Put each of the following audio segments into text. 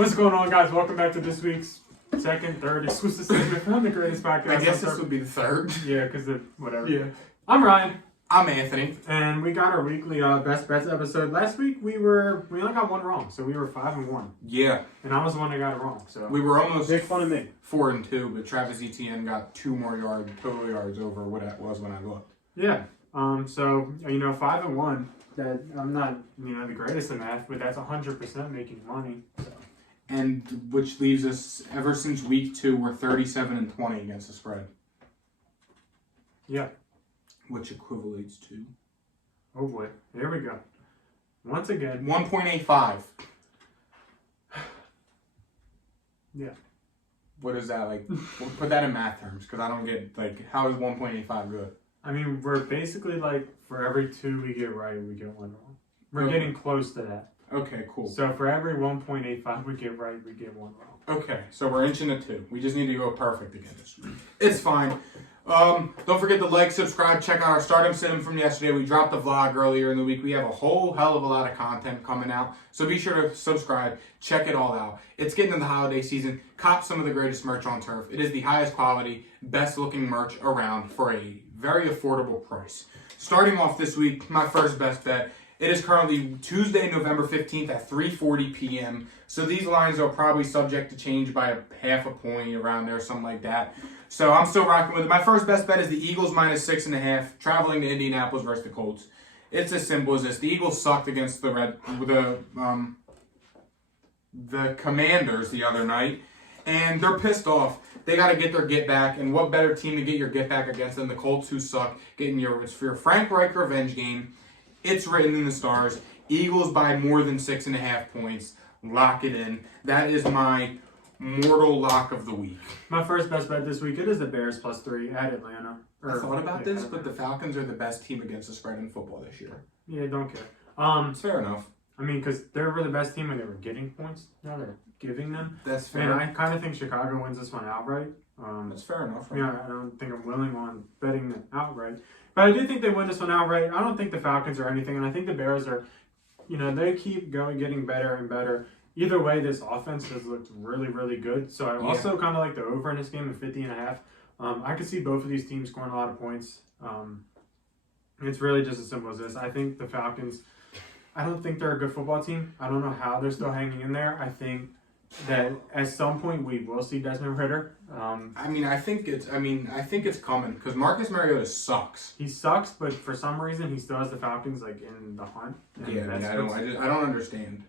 What's going on, guys? Welcome back to this week's third exclusive segment on the greatest podcast. I guess this would be the third. Yeah, because whatever. Yeah. I'm Ryan. I'm Anthony. And we got our weekly best bets episode. Last week we only got one wrong, so we were 5-1. Yeah. And I was the one that got it wrong. So we were almost make fun of me. 4-2, but Travis Etienne got 2 more total yards over what it was when I looked. Yeah. So 5-1. That I'm not the greatest in math, but that's 100% making money. So. And which leaves us, ever since week 2, we're 37-20 against the spread. Yeah. Which equivalates to? Oh boy. Here we go. Once again. 1.85. Yeah. What is that like? We'll put that in math terms because I don't get how is 1.85 good? I mean, we're basically for every 2 we get right, we get 1 wrong. We're getting close to that. Okay, cool. So for every 1.85 we get right, we get 1 wrong. Okay, so we're inching to 2. We just need to go perfect again this week. It's fine. Don't forget to like, subscribe, check out our Stardom Sim from yesterday. We dropped the vlog earlier in the week. We have a whole hell of a lot of content coming out. So be sure to subscribe, check it all out. It's getting into the holiday season. Cop some of the greatest merch on turf. It is the highest quality, best looking merch around for a very affordable price. Starting off this week, my first best bet. It is currently Tuesday, November 15th at 3:40 p.m. So these lines are probably subject to change by half a point around there, something like that. So I'm still rocking with it. My first best bet is the Eagles minus 6.5, traveling to Indianapolis versus the Colts. It's as simple as this. The Eagles sucked against the Commanders the other night, and they're pissed off. They got to get their get back, and what better team to get your get back against than the Colts, who suck? It's for your Frank Reich revenge game. It's written in the stars. Eagles by more than 6.5 points. Lock it in. That is my mortal lock of the week. My first best bet this week, it is the Bears +3 at Atlanta. I thought about this, but the Falcons are the best team against the spread in football this year. Yeah, don't care. It's fair enough. I mean, because they were the best team when they were getting points. Now they're giving them. That's fair. And I kind of think Chicago wins this one outright. That's fair enough. Right? Yeah, I don't think I'm willing on betting them outright. But I do think they win this one outright. I don't think the Falcons are anything, and I think the Bears are, they keep getting better and better. Either way, this offense has looked really, really good. So I also kind of like the over in this game at 50.5. I could see both of these teams scoring a lot of points. It's really just as simple as this. I think the Falcons, I don't think they're a good football team. I don't know how they're still hanging in there. I think that at some point we will see Desmond Ridder. I think it's coming because Marcus Mariota sucks. He sucks, but for some reason he still has the Falcons in the hunt. Yeah, I don't understand.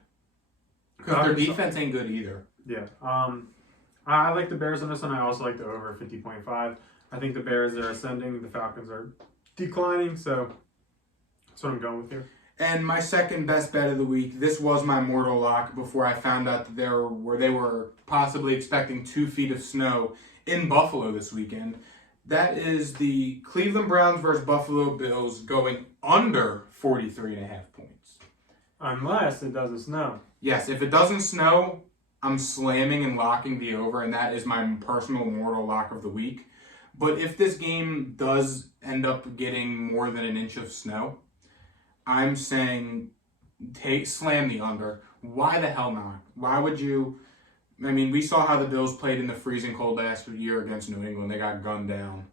Because their defense ain't good either. Yeah. I like the Bears on this one. I also like the over 50.5. I think the Bears are ascending. The Falcons are declining. So that's what I'm going with here. And my second best bet of the week, this was my mortal lock before I found out that they were possibly expecting 2 feet of snow in Buffalo this weekend. That is the Cleveland Browns versus Buffalo Bills going under 43.5 points. Unless it doesn't snow. Yes, if it doesn't snow, I'm slamming and locking the over, and that is my personal mortal lock of the week. But if this game does end up getting more than an inch of snow, I'm saying slam the under. Why the hell not? Why would you? I mean, we saw how the Bills played in the freezing cold last year against New England. They got gunned down.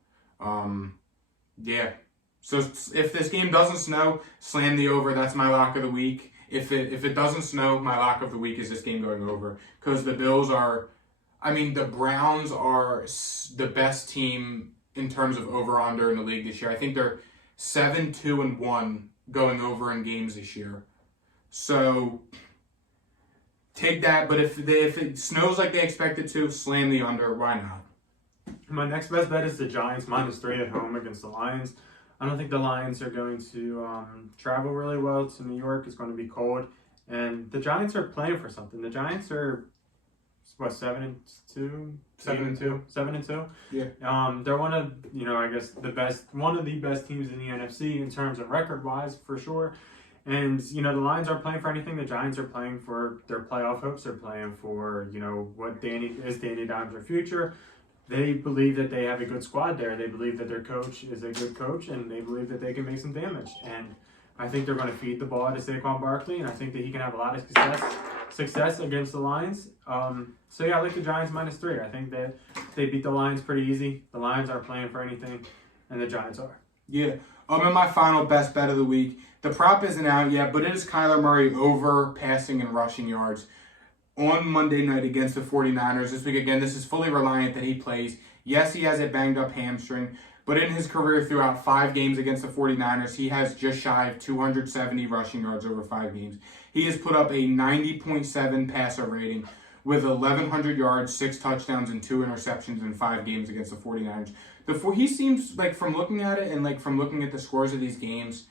Yeah. So if this game doesn't snow, slam the over. That's my lock of the week. If it doesn't snow, my lock of the week is this game going over. Because the Bills the Browns are the best team in terms of over-under in the league this year. I think they're 7-2-1 going over in games this year. So take that. But if it snows like they expect it to, slam the under. Why not? My next best bet is the Giants -3 at home against the Lions. I don't think the Lions are going to travel really well to New York. It's going to be cold. And the Giants are playing for something. The Giants are, 7-2? 7-2? Yeah. They're one of, one of the best teams in the NFC in terms of record-wise, for sure. And, the Lions aren't playing for anything. The Giants are playing for their playoff hopes. They're playing for, what Danny Dimes' future. They believe that they have a good squad there. They believe that their coach is a good coach, and they believe that they can make some damage. And I think they're going to feed the ball to Saquon Barkley, and I think that he can have a lot of success success against the Lions. So yeah, I like the Giants -3. I think that they beat the Lions pretty easy. The Lions aren't playing for anything, and the Giants are. Yeah. In my final best bet of the week, the prop isn't out yet, but it is Kyler Murray over passing and rushing yards on Monday night against the 49ers. This week, again, this is fully reliant that he plays. Yes, he has a banged up hamstring, but in his career throughout 5 games against the 49ers, he has just shy of 270 rushing yards over 5 games. He has put up a 90.7 passer rating with 1,100 yards, 6 touchdowns, and 2 interceptions in 5 games against the 49ers. He seems like, from looking at it and like from looking at the scores of these games,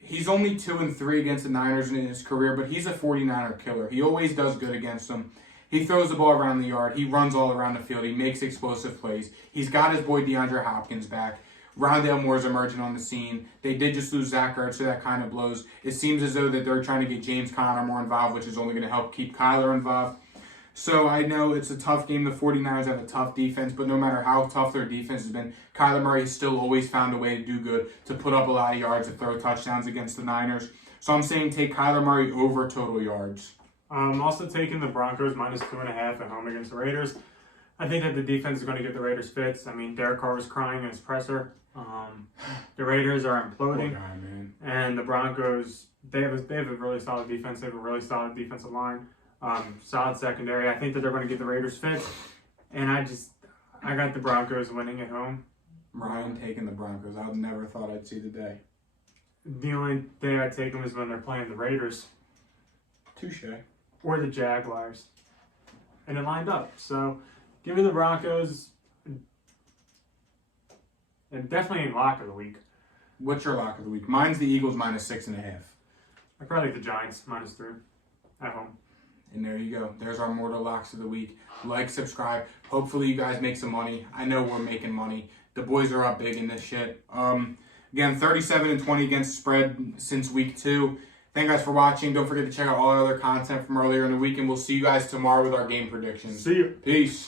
he's only 2-3 against the Niners in his career, but he's a 49er killer. He always does good against them. He throws the ball around the yard. He runs all around the field. He makes explosive plays. He's got his boy DeAndre Hopkins back. Rondale Moore's emerging on the scene. They did just lose Zach Ertz, so that kind of blows. It seems as though that they're trying to get James Conner more involved, which is only going to help keep Kyler involved. So I know it's a tough game. The 49ers have a tough defense, but no matter how tough their defense has been, Kyler Murray has still always found a way to do good, to put up a lot of yards, to throw touchdowns against the Niners. So I'm saying take Kyler Murray over total yards. I'm also taking the Broncos -2.5 at home against the Raiders. I think that the defense is going to get the Raiders fits. I mean, Derek Carr was crying in his presser. The Raiders are imploding. Poor guy, man. And the Broncos, they have a really solid defense. They have a really solid defensive line. Solid secondary. I think that they're going to get the Raiders fit. And I got the Broncos winning at home. Ryan taking the Broncos. I never thought I'd see the day. The only day I'd take them is when they're playing the Raiders. Touche. Or the Jaguars. And it lined up. So, give me the Broncos. And definitely a lock of the week. What's your lock of the week? Mine's the Eagles -6.5. I probably like the Giants -3 at home. And there you go. There's our Mortal Locks of the week. Like, subscribe. Hopefully you guys make some money. I know we're making money. The boys are up big in this shit. Again, 37-20 against the spread since week 2. Thank you guys for watching. Don't forget to check out all our other content from earlier in the week, and we'll see you guys tomorrow with our game predictions. See you. Peace.